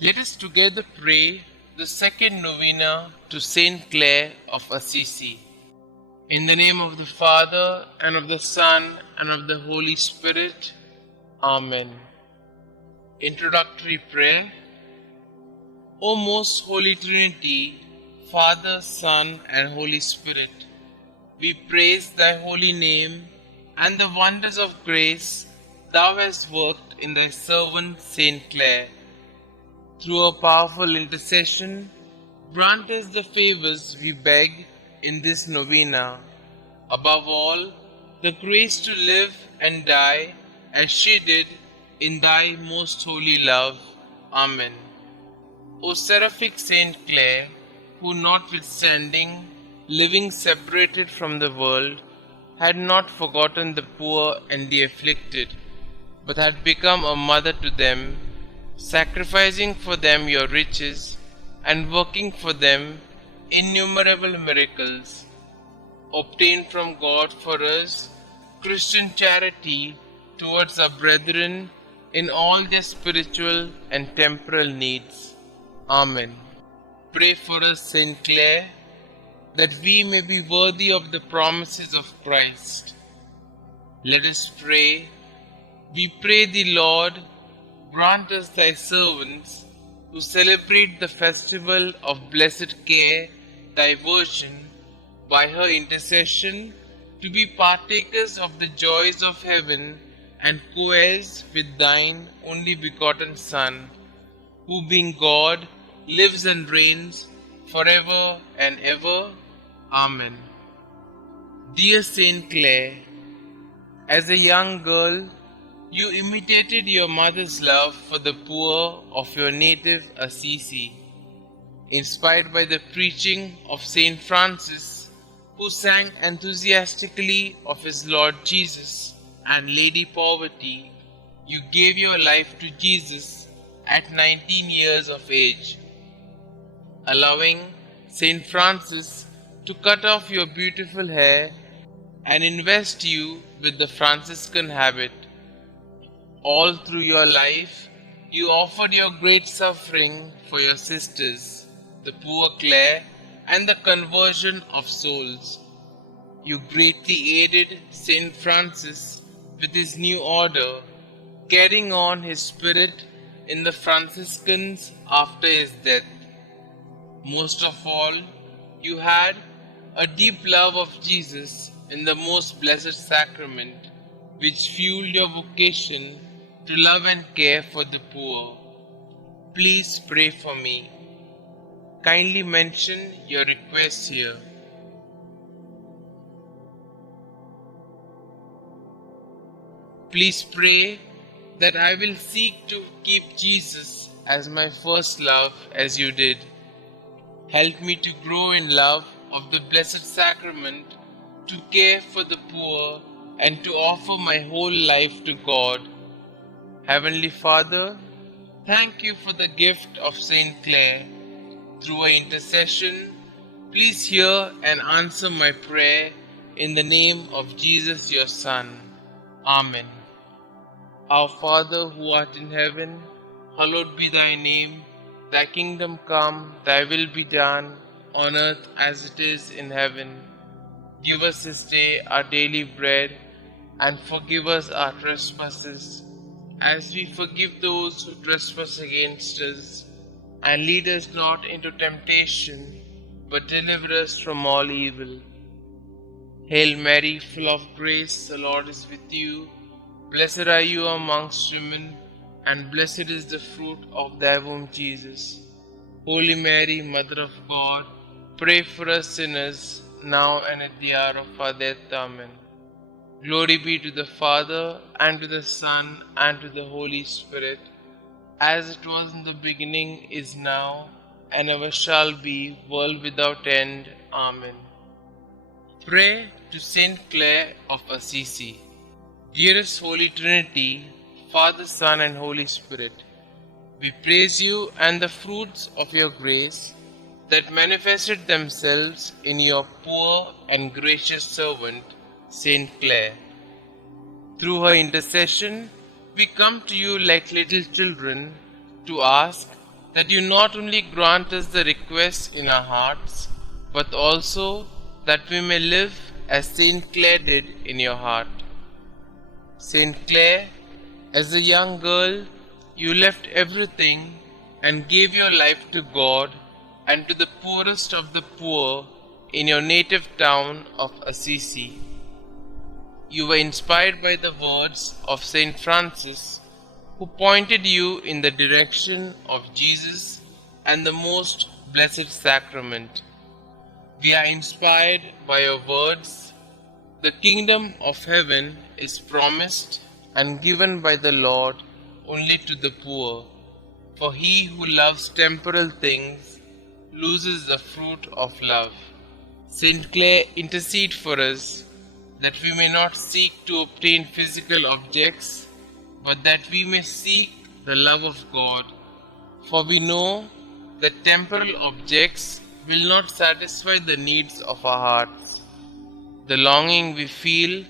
Let us together pray the second novena to St Clare of Assisi. In the name of the Father, and of the Son, and of the Holy Spirit. Amen. Introductory Prayer. O most Holy Trinity, Father, Son, and Holy Spirit, we praise thy holy name and the wonders of grace thou hast worked in thy servant St Clare. Through a powerful intercession, grant us the favors we beg in this novena. Above all, the grace to live and die as she did in thy most holy love. Amen. O seraphic St Clare, who notwithstanding living separated from the world, had not forgotten the poor and the afflicted, but had become a mother to them, sacrificing for them your riches and working for them innumerable miracles. Obtain from God for us Christian charity towards our brethren in all their spiritual and temporal needs. Amen. Pray for us, St. Clare, that we may be worthy of the promises of Christ. Let us pray. We pray thee, Lord, grant us thy servants, who celebrate the festival of blessed Care, thy Virgin, by her intercession, to be partakers of the joys of heaven and co-heirs with thine only begotten Son, who being God, lives and reigns forever and ever. Amen. Dear St. Clare, as a young girl, you imitated your mother's love for the poor of your native Assisi. Inspired by the preaching of St. Francis, who sang enthusiastically of his Lord Jesus and Lady Poverty, you gave your life to Jesus at 19 years of age, allowing St. Francis to cut off your beautiful hair and invest you with the Franciscan habit. All through your life, you offered your great suffering for your sisters, the poor Clare, and the conversion of souls. You greatly aided St. Francis with his new order, carrying on his spirit in the Franciscans after his death. Most of all, you had a deep love of Jesus in the most blessed sacrament, which fueled your vocation to love and care for the poor. Please pray for me. Kindly mention your requests here. Please pray that I will seek to keep Jesus as my first love as you did. Help me to grow in love of the Blessed Sacrament, to care for the poor, and to offer my whole life to God. Heavenly Father, thank you for the gift of St. Clare. Through her intercession, please hear and answer my prayer in the name of Jesus your Son. Amen. Our Father who art in heaven, hallowed be thy name. Thy kingdom come, thy will be done, on earth as it is in heaven. Give us this day our daily bread, and forgive us our trespasses, as we forgive those who trespass against us. And lead us not into temptation, but deliver us from all evil. Hail Mary, full of grace, the Lord is with you. Blessed are you amongst women, and blessed is the fruit of thy womb, Jesus. Holy Mary, Mother of God, pray for us sinners, now and at the hour of our death. Amen. Glory be to the Father, and to the Son, and to the Holy Spirit, as it was in the beginning, is now, and ever shall be, world without end. Amen. Pray to St. Clare of Assisi. Dearest Holy Trinity, Father, Son, and Holy Spirit, we praise you and the fruits of your grace that manifested themselves in your poor and gracious servant, St. Clare. Through her intercession, we come to you like little children to ask that you not only grant us the requests in our hearts, but also that we may live as St. Clare did in your heart. St. Clare, as a young girl, you left everything and gave your life to God and to the poorest of the poor in your native town of Assisi. You were inspired by the words of St. Francis, who pointed you in the direction of Jesus and the most blessed sacrament. We are inspired by your words. The kingdom of heaven is promised and given by the Lord only to the poor, for he who loves temporal things loses the fruit of love. St. Clare, intercede for us, that we may not seek to obtain physical objects, but that we may seek the love of God. For we know that temporal objects will not satisfy the needs of our hearts. The longing we feel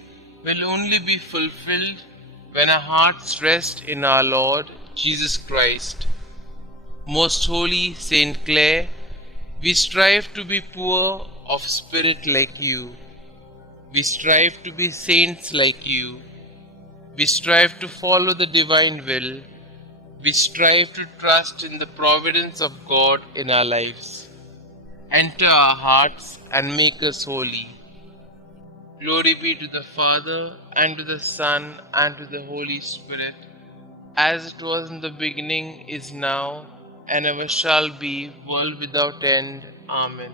will only be fulfilled when our hearts rest in our Lord Jesus Christ. Most holy Saint Clare, we strive to be poor of spirit like you. We strive to be saints like you. We strive to follow the divine will. We strive to trust in the providence of God in our lives. Enter our hearts and make us holy. Glory be to the Father, and to the Son, and to the Holy Spirit, as it was in the beginning, is now, and ever shall be, world without end. Amen.